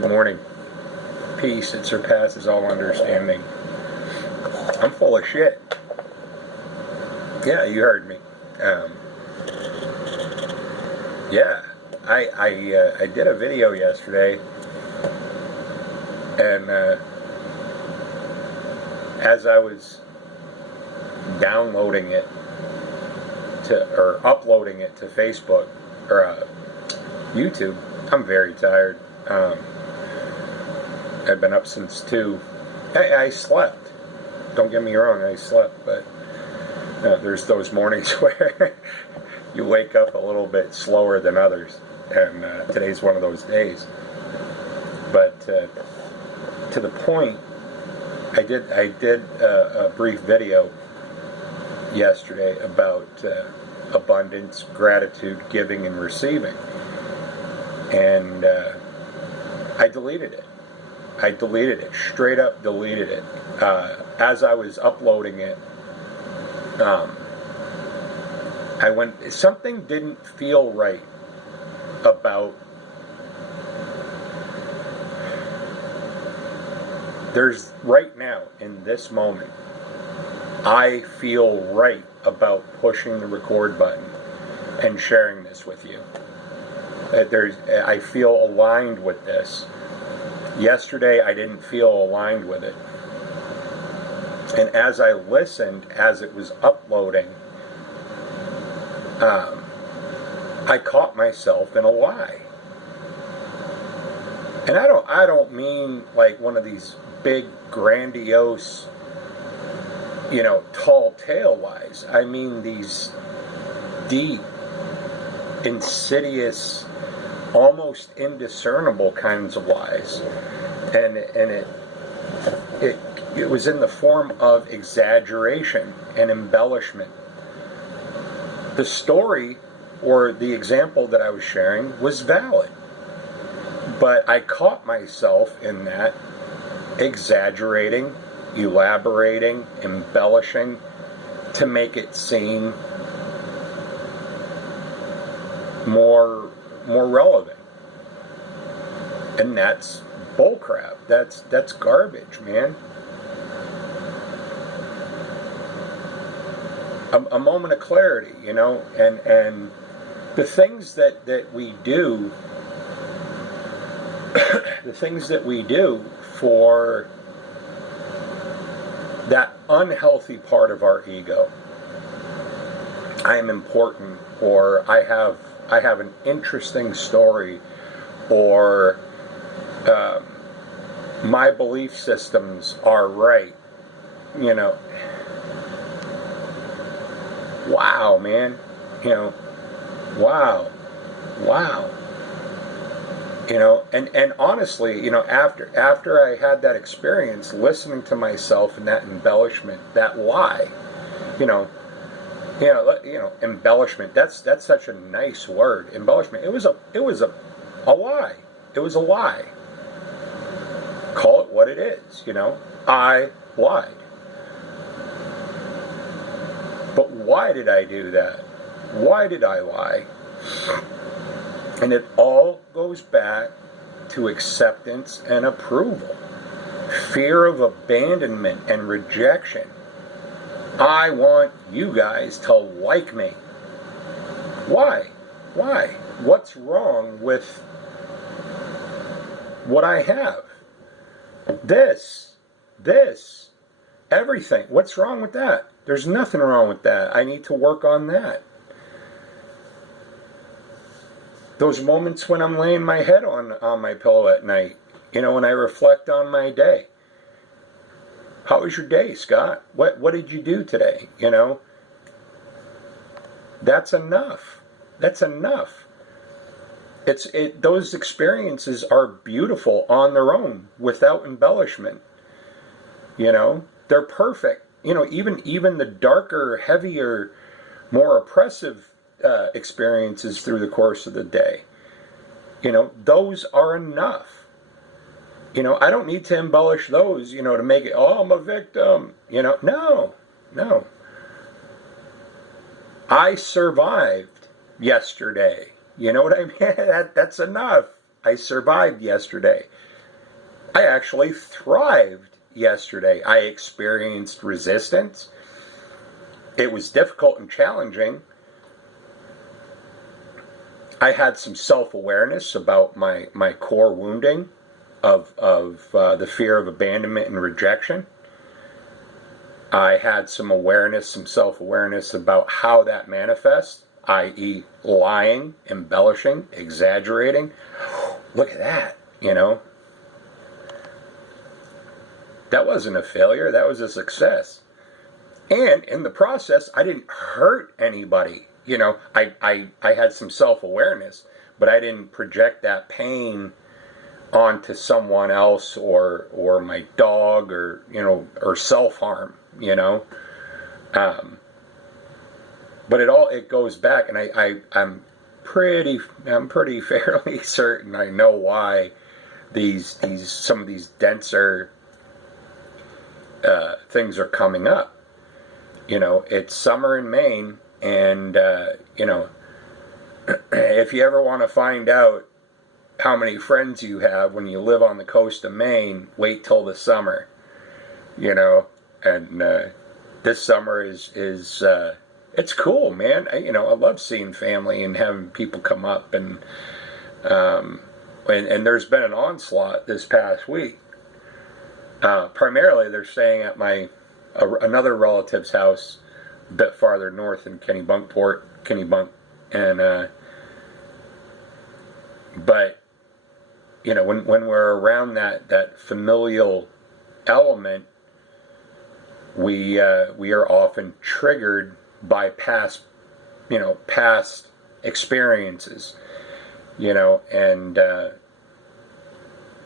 Good morning. Peace that surpasses all understanding. I'm full of shit. Yeah, you heard me. Yeah, I did a video yesterday, and as I was downloading it or uploading it to Facebook or YouTube, I'm very tired. I've been up since 2. I slept. Don't get me wrong, I slept, but there's those mornings where you wake up a little bit slower than others, and today's one of those days. But to the point, I did a brief video yesterday about abundance, gratitude, giving, and receiving, and I deleted it. I deleted it, straight up deleted it. As I was uploading it, something didn't feel right about, right now, in this moment, I feel right about pushing the record button and sharing this with you. I feel aligned with this. Yesterday, I didn't feel aligned with it. And as I listened, as it was uploading, I caught myself in a lie. And I don't mean like one of these big, grandiose, tall tale lies. I mean these deep, insidious, almost indiscernible kinds of lies, and it was in the form of exaggeration and embellishment. The story or the example that I was sharing was valid, but I caught myself in that, exaggerating, elaborating, embellishing to make it seem more relevant. And that's bullcrap. That's garbage, man. A moment of clarity, and the things that we do, the things that we do for that unhealthy part of our ego. I am important, or I have an interesting story, or my belief systems are right. Wow, man. Wow. And honestly, after I had that experience, listening to myself and that embellishment, that lie, embellishment. That's such a nice word. Embellishment. It was a lie. It was a lie. Call it what it is. I lied. But why did I do that? Why did I lie? And it all goes back to acceptance and approval. Fear of abandonment and rejection. I want you guys to like me. Why? Why? What's wrong with what I have? This, everything. What's wrong with that? There's nothing wrong with that. I need to work on that. Those moments when I'm laying my head on my pillow at night, when I reflect on my day. How was your day, Scott? What did you do today? That's enough. That's enough. Those experiences are beautiful on their own, without embellishment. They're perfect. Even the darker, heavier, more oppressive experiences through the course of the day, those are enough. I don't need to embellish those, to make it, oh, I'm a victim. No. I survived yesterday. You know what I mean? That's enough. I survived yesterday. I actually thrived yesterday. I experienced resistance. It was difficult and challenging. I had some self-awareness about my core wounding of the fear of abandonment and rejection. I had some awareness, some self-awareness about how that manifests, i.e. lying, embellishing, exaggerating. Look at that, you know. That wasn't a failure, that was a success. And in the process, I didn't hurt anybody. You know, I had some self-awareness, but I didn't project that pain onto someone else or my dog or, you know, or self-harm, you know. But it goes back, and I'm pretty fairly certain I know why some of these denser things are coming up. You know, it's summer in Maine, and you know, if you ever want to find out how many friends you have when you live on the coast of Maine, wait till the summer. You know, and this summer is it's cool, man. I love seeing family and having people come up, and there's been an onslaught this past week. Primarily, they're staying at another relative's house a bit farther north in Kennebunk, and but you know, when we're around that familial element, we are often triggered by past experiences, you know, and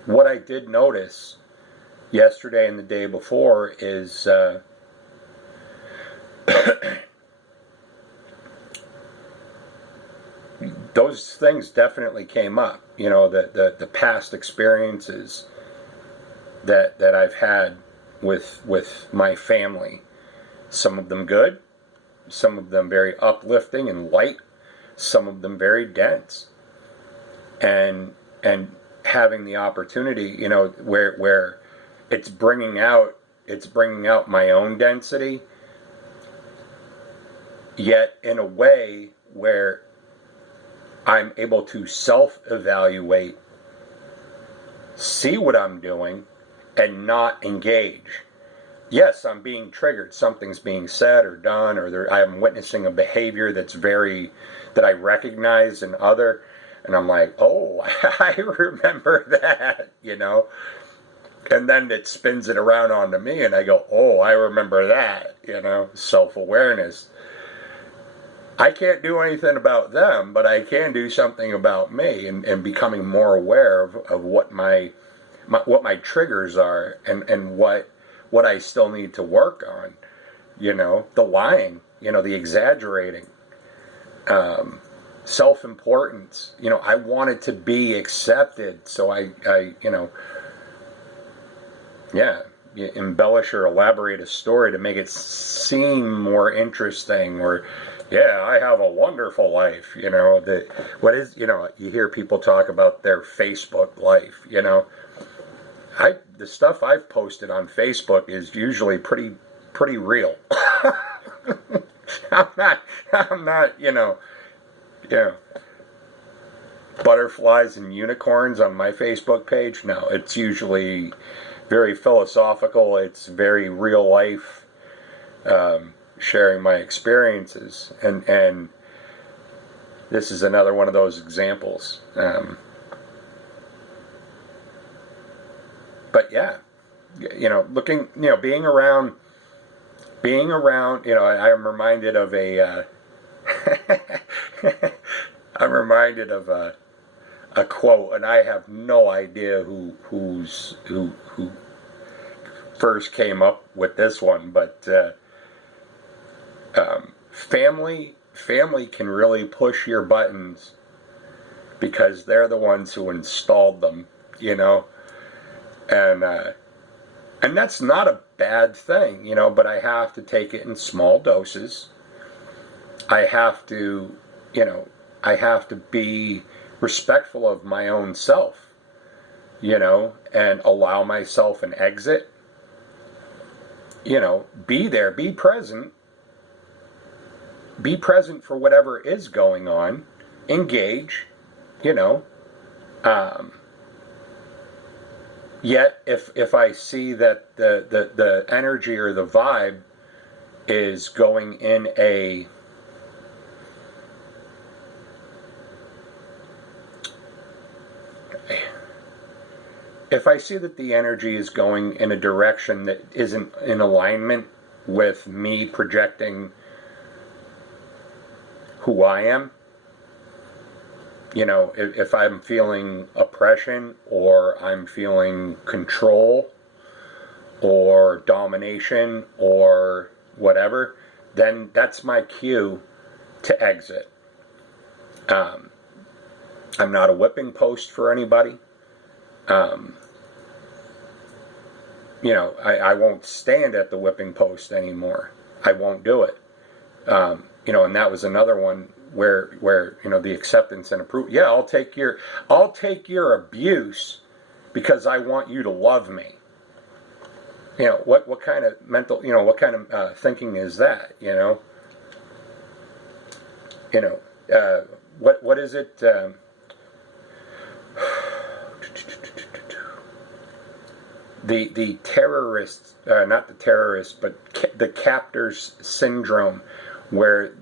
what I did notice yesterday and the day before is those things definitely came up. You know, the past experiences that I've had with my family. Some of them good, some of them very uplifting and light, some of them very dense. And having the opportunity, you know, where it's bringing out my own density, yet in a way where I'm able to self-evaluate, see what I'm doing, and not engage. Yes, I'm being triggered. Something's being said or done, or I'm witnessing a behavior that I recognize in other, and I'm like, oh, I remember that, you know. And then it spins it around onto me, and I go, oh, I remember that, you know. Self-awareness. I can't do anything about them, but I can do something about me, and becoming more aware of what my triggers are, and what I still need to work on. You know, the lying, you know, the exaggerating, self-importance. You know, I wanted to be accepted, so I you know, yeah, you embellish or elaborate a story to make it seem more interesting, or yeah, I have a wonderful life, you know. You know, you hear people talk about their Facebook life, you know. The stuff I've posted on Facebook is usually pretty real. I'm not, you know, butterflies and unicorns on my Facebook page. No, it's usually very philosophical. It's very real life, sharing my experiences, and this is another one of those examples. But yeah, you know, being around, you know, I'm reminded of a quote, and I have no idea who first came up with this one, but family can really push your buttons because they're the ones who installed them, you know. And that's not a bad thing, you know, but I have to take it in small doses. I have to, you know, be respectful of my own self. and allow myself an exit. Be there, be present for whatever is going on, engage, yet if I see that the energy or the vibe is going in if I see that the energy is going in a direction that isn't in alignment with me projecting who I am, if I'm feeling oppression or I'm feeling control or domination or whatever, then that's my cue to exit. I'm not a whipping post for anybody. I won't stand at the whipping post anymore. I won't do it. And that was another one where the acceptance and approval. Yeah, I'll take your abuse because I want you to love me. What kind of mental, what kind of thinking is that? What is it? The terrorists, not the terrorists, but the captors syndrome, where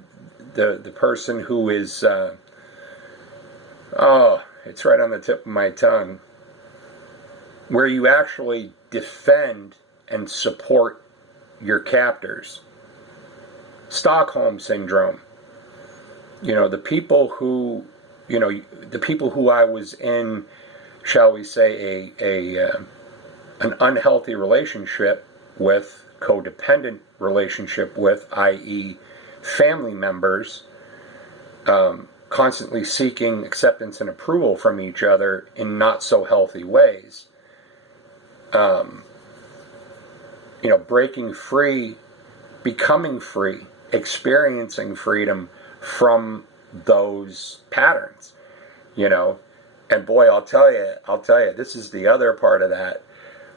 the person who is, it's right on the tip of my tongue, where you actually defend and support your captors. Stockholm syndrome. The people who I was in, shall we say, an unhealthy relationship with, codependent relationship with, i.e. family members, constantly seeking acceptance and approval from each other in not so healthy ways. Breaking free, becoming free, experiencing freedom from those patterns, and boy, I'll tell you, this is the other part of that,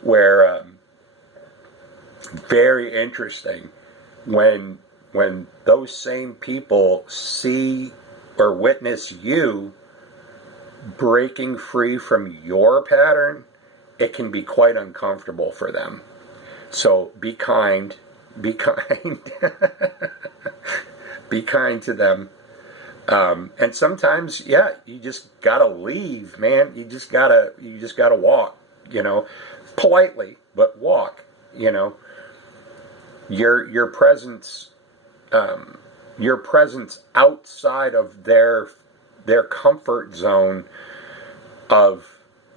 where very interesting when those same people see or witness you breaking free from your pattern, it can be quite uncomfortable for them. So be kind, be kind to them. And sometimes, you just gotta leave, man. You just gotta walk, politely, but walk, your presence outside of their comfort zone of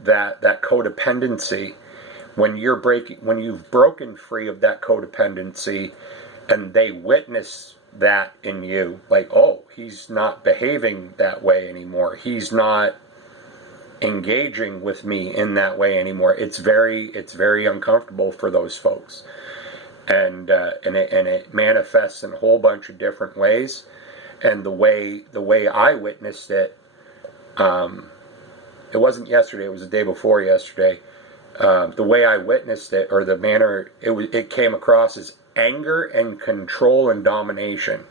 that codependency, when you've broken free of that codependency and they witness that in you, like, oh, he's not behaving that way anymore, he's not engaging with me in that way anymore, it's very uncomfortable for those folks, and it manifests in a whole bunch of different ways. And the way I witnessed it, it wasn't yesterday, it was the day before yesterday. The way I witnessed it, or the manner it came across, as anger and control and domination.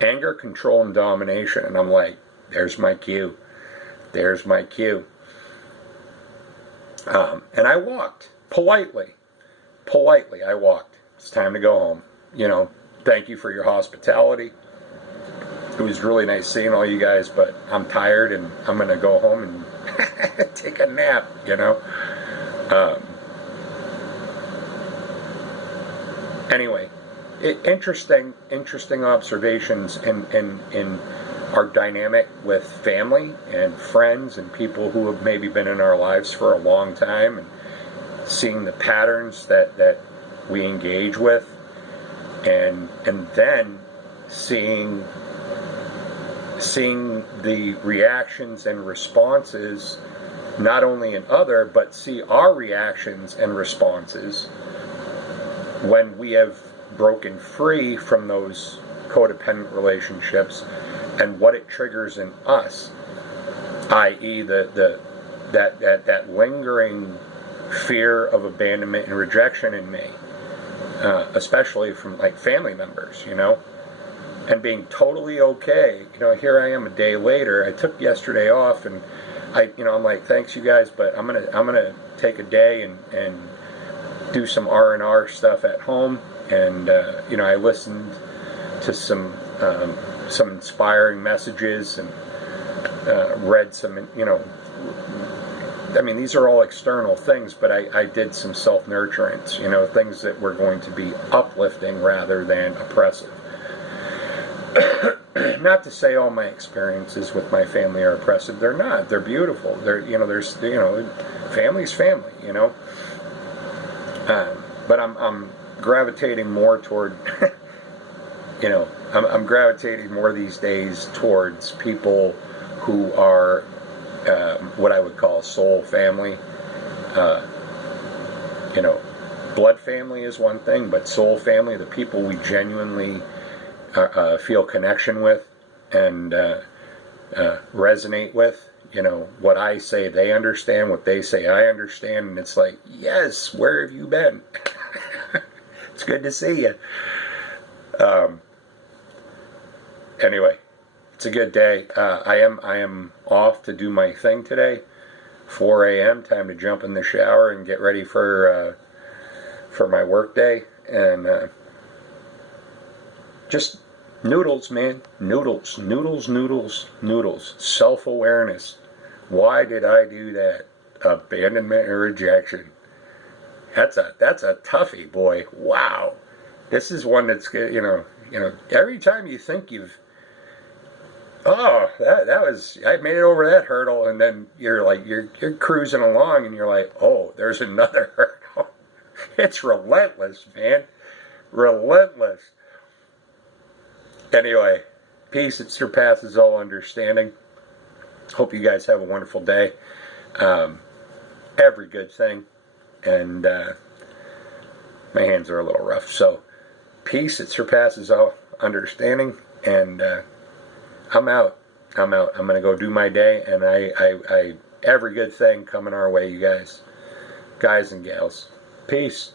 Anger, control, and domination. And I'm like, there's my cue. And I walked politely. I walked. It's time to go home. Thank you for your hospitality. It was really nice seeing all you guys, but I'm tired and I'm going to go home and take a nap, Anyway, interesting observations in our dynamic with family and friends and people who have maybe been in our lives for a long time, and seeing the patterns that we engage with, and then seeing the reactions and responses, not only in other, but see our reactions and responses when we have broken free from those codependent relationships, and what it triggers in us, i.e. the that lingering fear of abandonment and rejection in me, especially from like family members, you know, and being totally okay. You know, here I am a day later. I took yesterday off, and I'm like, thanks you guys, but I'm gonna take a day and do some R&R stuff at home, and I listened to some inspiring messages and read some, I mean, these are all external things, but I did some self-nurturance, things that were going to be uplifting rather than oppressive. Not to say all my experiences with my family are oppressive. They're not. They're beautiful. Family's family, but I'm gravitating more toward, I'm gravitating more these days towards people who are what I would call soul family. Blood family is one thing, but soul family, the people we genuinely feel connection with and resonate with. What I say they understand, what they say I understand, and it's like, yes, where have you been? It's good to see you. Anyway, it's a good day. I am off to do my thing today. 4 a.m. Time to jump in the shower and get ready for my work day. And just noodles, man. Noodles. Self-awareness. Why did I do that? Abandonment and rejection. That's a toughie, boy. Wow. This is one that's, every time you think you've, that was, I made it over that hurdle, and then you're like, you're cruising along, and you're like, oh, there's another hurdle. It's relentless, man. Relentless. Anyway, peace that surpasses all understanding. Hope you guys have a wonderful day. Every good thing. And my hands are a little rough. So, peace that surpasses all understanding. And I'm out. I'm going to go do my day. And I every good thing coming our way, you guys and gals. Peace.